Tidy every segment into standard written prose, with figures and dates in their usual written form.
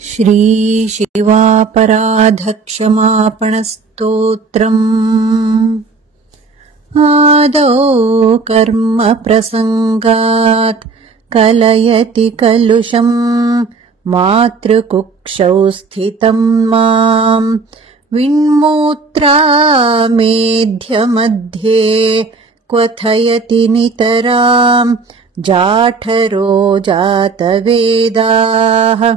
श्रीशिवापराधक्षमापणस्तोत्रम् आदौ कर्म प्रसंगात् कलयति कलुषम् मातृकुक्षौ स्थितं माम् विन्मूत्रामेध्यमध्ये क्वथयति नितराम् जाठरो जातवेदाः।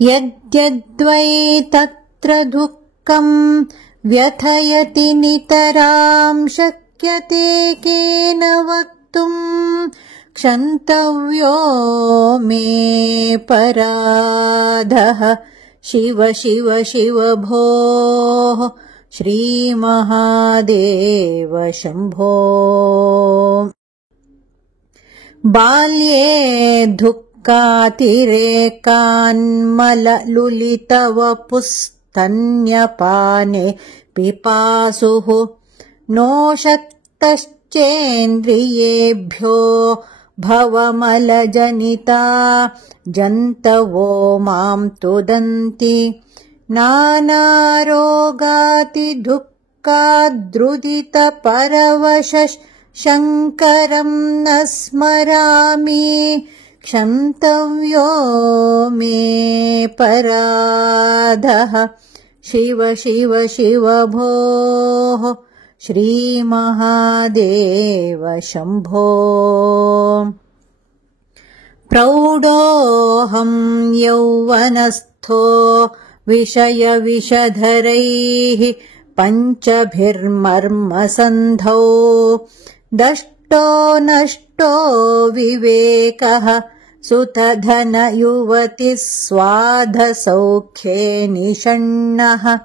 यद्यद्वै तत्र दुःखम् व्यथयति नितराम् शक्यते केन वक्तुम् क्षन्तव्यो मे पराधः। शिव शिव शिव भोः श्रीमहादेव शम्भो। बाल्ये दुःखातिरेकान्मललुलितवपुस्तन्यपाने पिपासुः नो शक्तश्चेन्द्रियेभ्यो भवमलजनिता जन्तवो माम् तुदन्ति। नानारोगातिदुःखाद्रुदितपरवशशङ्करम् न स्मरामि क्षन्तव्यो मे पराधः। शिव शिव शिव भोः श्रीमहादेव शम्भो। प्रौढोऽहं यौवनस्थो विषयविषधरैः पञ्चभिर्मर्मसन्धौ दष्टो नष्टो विवेकः सुतधनयुवतिः स्वाधसौख्ये निषण्णः।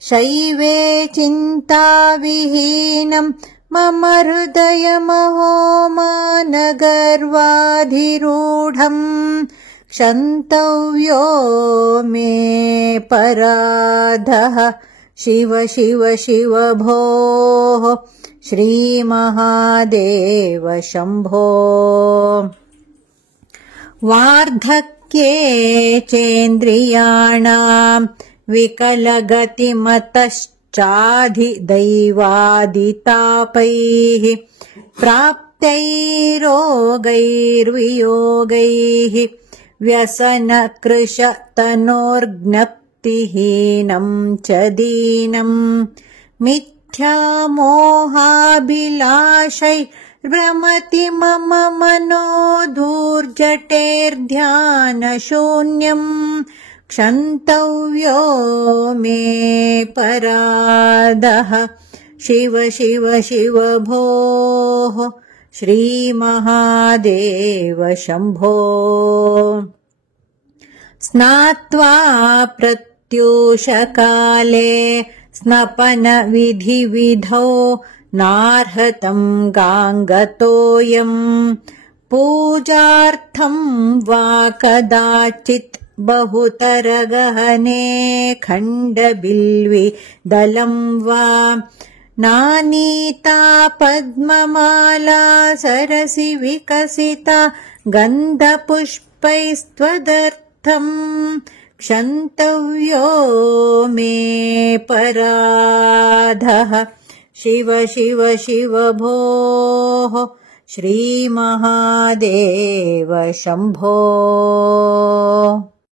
शैवे चिन्ताविहीनम् मम हृदयमहो मानगर्वाधिरूढम् क्षन्तव्यो मे पराधः। शिव शिव शिव भोः श्रीमहादेव शम्भो। वार्धक्ये चेन्द्रियाणाम् विकलगतिमतश्चाधिदैवादितापैः प्राप्तैरोगैर्वियोगैः व्यसनकृशतनोर्ज्ञप्तिहीनम् च दीनम् मिथ्यामोहाभिलाषैर्भ्रमति मम मनो धूर्जटेर्ध्यानशून्यम् क्षन्तव्यो मे पराधः। शिव शिव शिव भोः श्रीमहादेव शम्भो। स्नात्वा प्रत्यूषकाले स्नपनविधिविधौ नार्हतम् गाङ्गतोऽयम् पूजार्थम् वा कदाचित् बहुतरगहने खण्डबिल्वी दलम् वा नानीता पद्ममाला सरसि विकसिता गन्धपुष्पैस्त्वदर्थम् क्षन्तव्यो मे पराधः। शिव शिव शिव भोः श्रीमहादेव शम्भो।